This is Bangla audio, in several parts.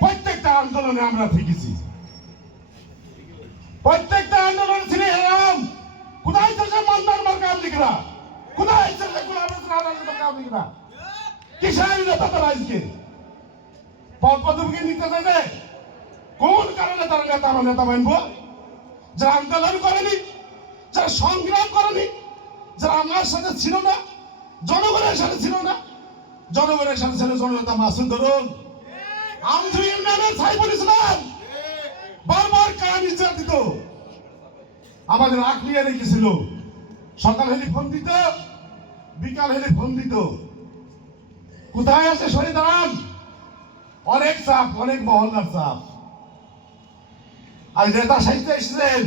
প্রত্যেকটা আন্দোলনে আমরা থেকেছি, প্রত্যেকটা আন্দোলন ছিল এরকম। কোথায় চলছে মন্দার মার্কা আমলিগরা, কোথায় চলছে গোলামের মার্কা আমলিগরা? কিসের নেতা তারা আজকে পদপদবীকে নিতে চাইছে? কোন কারণে তারা নেতা মানবো? যারা আন্দোলন করেনি, যারা সংগ্রাম করেনি, যারা আমার সাথে ছিল না, জনগণের সাথে ছিল না, জনগণের সাথে ছিল জননেতা মাসুদ ধরুন, আমজু ইউনিয়নের সাইফুল ইসলাম বারবার কারা নির্যাতিত, আমাদের আখলিয়া রেখেছিল। সকাল হলে ফোন দিত, বিকাল হলে ফোন দিত, কোথায় আছে সরে দাঁড়ান। অনেক চাপ, অনেক মহল্লার চাপ। আজ নেতা সাহিত্য এসেছেন,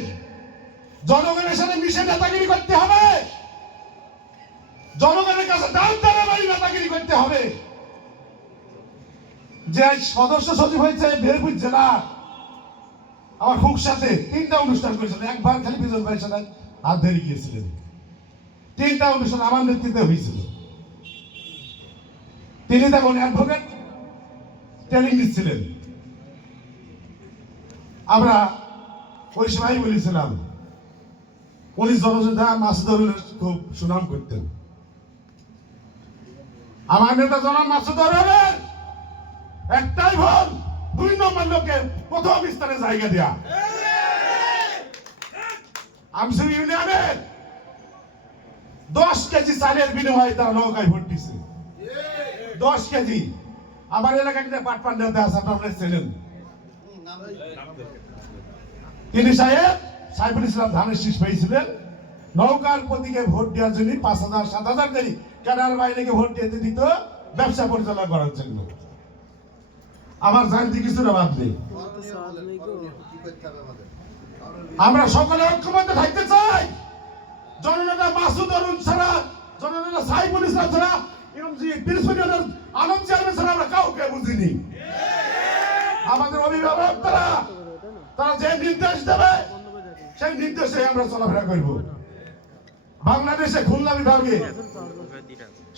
জনগণের সাথে মিশে নেতাগিরি করতে হবে, জনগণের কাছে দাম দাঁড়ে বাড়ি নেতাগিরি করতে হবে। যে সদস্য সচিব হয়েছে মেহেরপুর জেলা, আমার খুব সাথে 3টা অনুষ্ঠান করেছিলেন, একবার খালি বিজন ভাইয়ের সাথে হাত ধরে গিয়েছিলেন। 3টা অনুষ্ঠান আমার নেতৃত্বে হয়েছিল। তিনি তখন অ্যাডভোকেট ট্রেনিং দিচ্ছিলেন। আমরা ওই সময় বলেছিলাম, উনি জননেতা মাসুদুরের খুব সুনাম করতেন। আমার নেতা জনাব মাসুদুরের একটাই ভুল, 2 নম্বর লোকে প্রথম স্থানে জায়গা দেয়া। আমসু ইউনিয়নের 10 কেজি চালের বিনিময়ে তারা নৌকায় ভোট দিচ্ছে। 10 কেজি। আমার এলাকায় পাটপান নেতা আছে, আপনারা ছিলেন। তিনি সাইফুল ইসলাম ধানের শীষ পেয়েছিলেন। নৌকার প্রতীকে ভোট দেওয়ার জন্য 5,000 7,000 করে ক্যাডার বাইরেকে ভোট দিতে দিত ব্যবসা পরিচালনা করার জন্য। আমার জানতে কিছু বাদ নেই। আমরা সকলে ঐক্যবদ্ধ থাকতে চাই। জননেতা মাসুদ অরুণ ছাড়া, জননেতা সাইফুল ইসলাম ছাড়া, আনন্দ চেয়ারম্যান ছাড়া আমরা কাউকে বুঝিনি। আমাদের অভিভাবক তারা যে নির্দেশ দেবে সেই নির্দেশে আমরা চলাফেরা করব। বাংলাদেশে খুলনা বিভাগে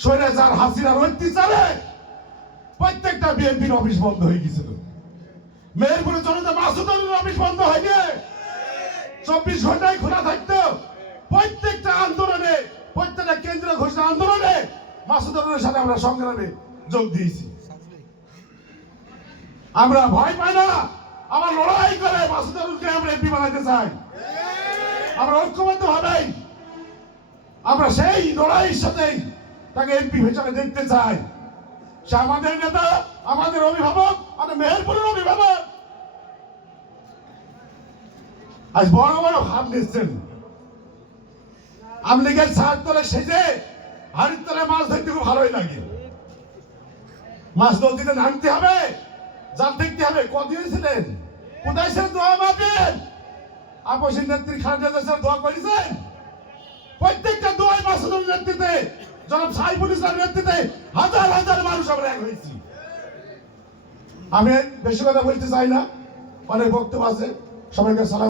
স্বৈরাচার হাসিনার অত্যাচারে প্রত্যেকটা বিএনপির অফিস বন্ধ হয়ে গেছিল। মেহেরপুরে জনতা মাসুদের অফিস বন্ধ হয়নি, 24 ঘন্টায় খোলা থাকতো। প্রত্যেকটা আন্দোলনে, প্রত্যেকটা কেন্দ্রীয় ঘোষণা আন্দোলনে মাসুদের সাথে আমরা সংগ্রামে যোগ দিয়েছি। আমরা ভয় পাই না, আমার লড়াই করে মাসুদুরকে আমরা এমপি বানাতে চাই। আমরা ঐক্যবদ্ধ ভাবে আমরা সেই লড়াইয়ের সাথে তাকে এমপি হিসেবে দেখতে চাই। সে আমাদের নেতা, আমাদের অভিভাবক, আমাদের মেহেরপুরের অভিভাবক। আজ বড় বড় ভাব নিচ্ছেন। আমলিগের ছাদ তলে সেজে হাড়ির তলে মাছ ধরতে খুব ভালোই লাগে। মাছ নদীতে নামতে হবে, জাল দেখতে হবে। কদিন ছিলেন, কোথায় ছিলেন? দোয়া মাপেন। আপসের নেত্রী খালেদা জিয়ার দোয়া করেছেন। প্রত্যেকটা দোয়াই মাসুদের নেতৃত্বে, জনাব সাইফুল ইসলামের নেতৃত্বে হাজার হাজার মানুষ আমরা এক হয়েছি। আমি বেশি কথা বলতে চাই না, অনেক বক্তব্য আছে। সবাইকে সালাম।